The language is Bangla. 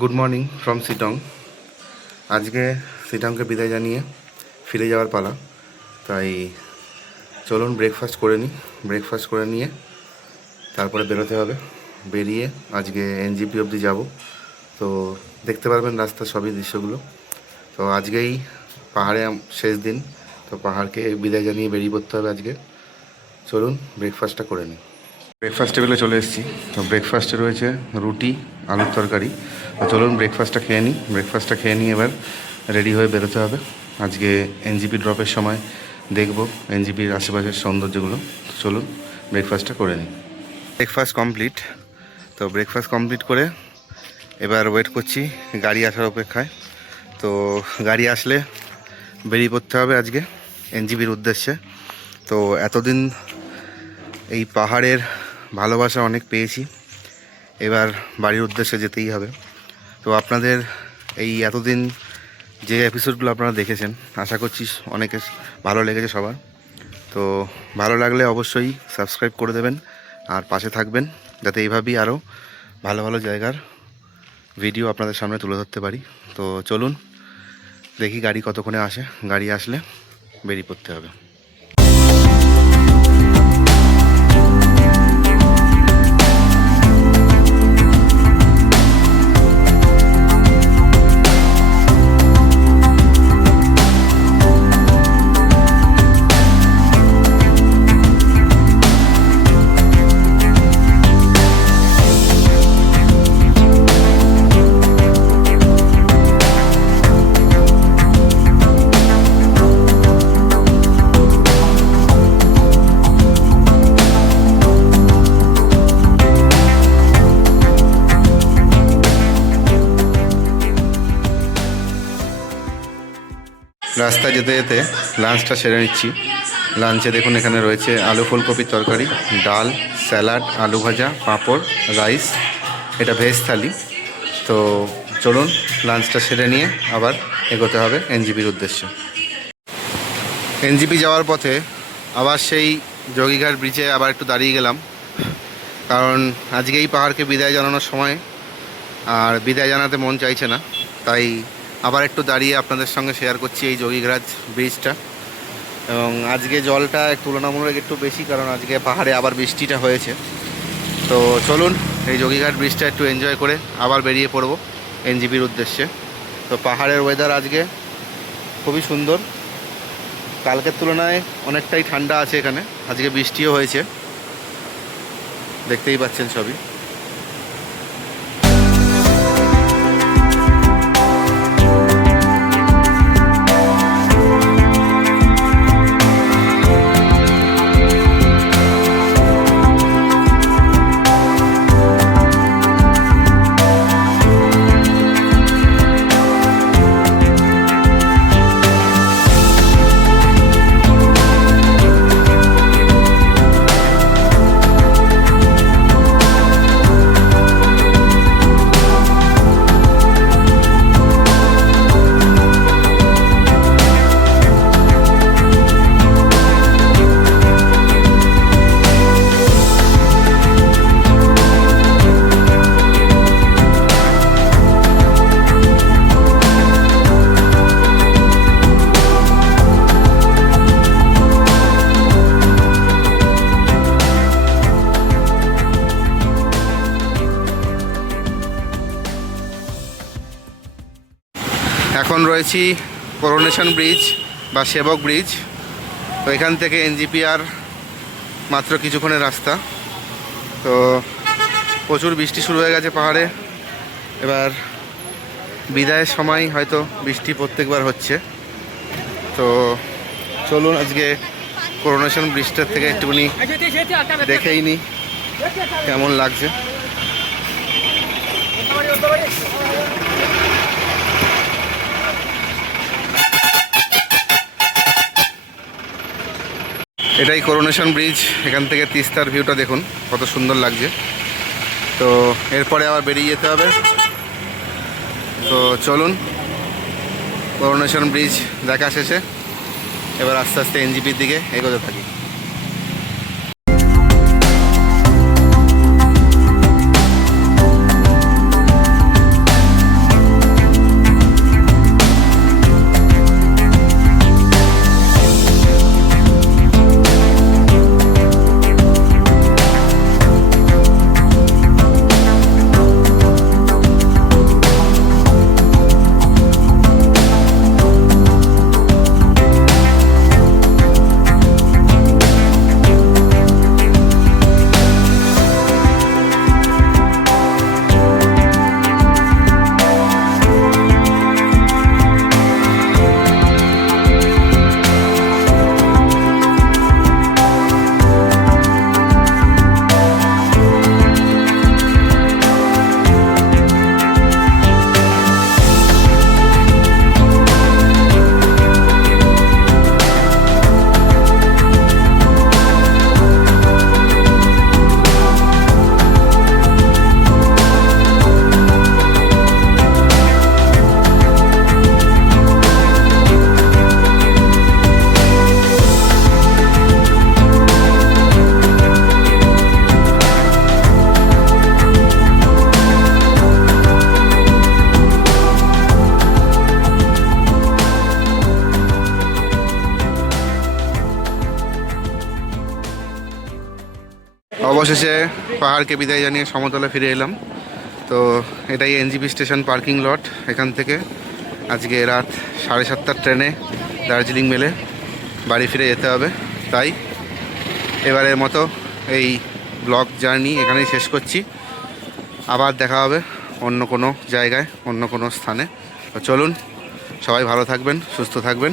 Good morning from Sittong. আজকে সিটংকে বিদায় জানিয়ে ফিরে যাওয়ার পালা, তাই চলুন ব্রেকফাস্ট করে নিই। ব্রেকফাস্ট করে নিয়ে তারপরে বেরোতে হবে। বেরিয়ে আজকে এনজিপি অবধি যাব, তো দেখতে পারবেন রাস্তার সবই দৃশ্যগুলো। তো আজকেই পাহাড়ে শেষ দিন, তো পাহাড়কে বিদায় জানিয়ে বেরিয়ে পড়তে হবে আজকে। চলুন ব্রেকফাস্টটা করে নিই। ব্রেকফাস্ট টেবিলে চলে এসেছি। তো ব্রেকফাস্টে রয়েছে রুটি, আলুর তরকারি। তো চলুন ব্রেকফাস্টটা খেয়ে নিই। ব্রেকফাস্টটা খেয়ে নিয়ে এবার রেডি হয়ে বেরোতে হবে। আজকে এনজিপি ড্রপের সময় দেখব এনজিপির আশেপাশের সৌন্দর্যগুলো। তো চলুন ব্রেকফাস্টটা করে নিই। Breakfast complete. তো ব্রেকফাস্ট কমপ্লিট করে এবার ওয়েট করছি গাড়ি আসার অপেক্ষায়। তো গাড়ি আসলে বেরিয়ে পড়তে হবে আজকে এনজিপির উদ্দেশ্যে। তো এতদিন এই পাহাড়ের ভালোবাসা অনেক পেয়েছি, এবার বাড়ির উদ্দেশ্যে যেতেই হবে। তো আপনাদের এই এতদিন যে এপিসোডগুলো আপনারা দেখেছেন, আশা করছি অনেকে ভালো লেগেছে সবার। তো ভালো লাগলে অবশ্যই সাবস্ক্রাইব করে দেবেন আর পাশে থাকবেন, যাতে এইভাবেই আরও ভালো ভালো জায়গার ভিডিও আপনাদের সামনে তুলে ধরতে পারি। তো চলুন দেখি গাড়ি কতক্ষণে আসে। গাড়ি আসলে বেরিয়ে পড়তে হবে। রাস্তায় যেতে যেতে লাঞ্চটা সেরে নিচ্ছি। লাঞ্চে দেখুন এখানে রয়েছে আলু ফুলকপির তরকারি, ডাল, স্যালাড, আলু ভাজা, পাঁপড়, রাইস। এটা ভেজ থালি। তো চলুন লাঞ্চটা সেরে নিয়ে আবার এগোতে হবে এনজিপির উদ্দেশ্যে। এনজিপি যাওয়ার পথে আবার সেই যোগীঘাট ব্রিজে আবার একটু দাঁড়িয়ে গেলাম, কারণ আজকে এই পাহাড়কে বিদায় জানানোর সময় আর বিদায় জানাতে মন চাইছে না, তাই আবার একটু দাঁড়িয়ে আপনাদের সঙ্গে শেয়ার করছি এই যোগীঘাট ব্রিজটা। এবং আজকে জলটা তুলনামূলক একটু বেশি, কারণ আজকে পাহাড়ে আবার বৃষ্টিটা হয়েছে। তো চলুন এই যোগীঘাট ব্রিজটা একটু এনজয় করে আবার বেরিয়ে পড়ব এনজিপির উদ্দেশ্যে। তো পাহাড়ের ওয়েদার আজকে খুবই সুন্দর, কালকের তুলনায় অনেকটাই ঠান্ডা আছে এখানে। আজকে বৃষ্টিও হয়েছে, দেখতেই পাচ্ছেন সবই। এখন রয়েছি করোনেশন ব্রিজ বা সেবক ব্রিজ। তো এখান থেকে এনজিপি আর মাত্র কিছুক্ষণের রাস্তা। তো প্রচুর বৃষ্টি শুরু হয়ে গেছে পাহাড়ে। এবার বিদায়ের সময় হয়তো বৃষ্টি প্রত্যেকবার হচ্ছে। তো চলুন আজকে করোনেশন ব্রিজটার থেকে একটুখানি দেখেই নিই কেমন লাগছে। এটাই করোনেশন ব্রিজ। এখান থেকে তিস্তার ভিউটা দেখুন কত সুন্দর লাগছে। তো এরপরে আবার বেরিয়ে যেতে হবে। তো চলুন করোনেশন ব্রিজ দেখা শেষে এবার আস্তে আস্তে এনজিপির দিকে এগোতে থাকি। অবশেষে পাহাড়কে বিদায় জানিয়ে সমতলে ফিরে এলাম। তো এটাই এনজিপি স্টেশন পার্কিং লট। এখান থেকে আজকে রাত 7:30টার ট্রেনে দার্জিলিং মেলে বাড়ি ফিরে যেতে হবে। তাই এবারের মতো এই ব্লগ জার্নি এখানেই শেষ করছি। আবার দেখা হবে অন্য কোনো জায়গায়, অন্য কোনো স্থানে। তো চলুন, সবাই ভালো থাকবেন, সুস্থ থাকবেন।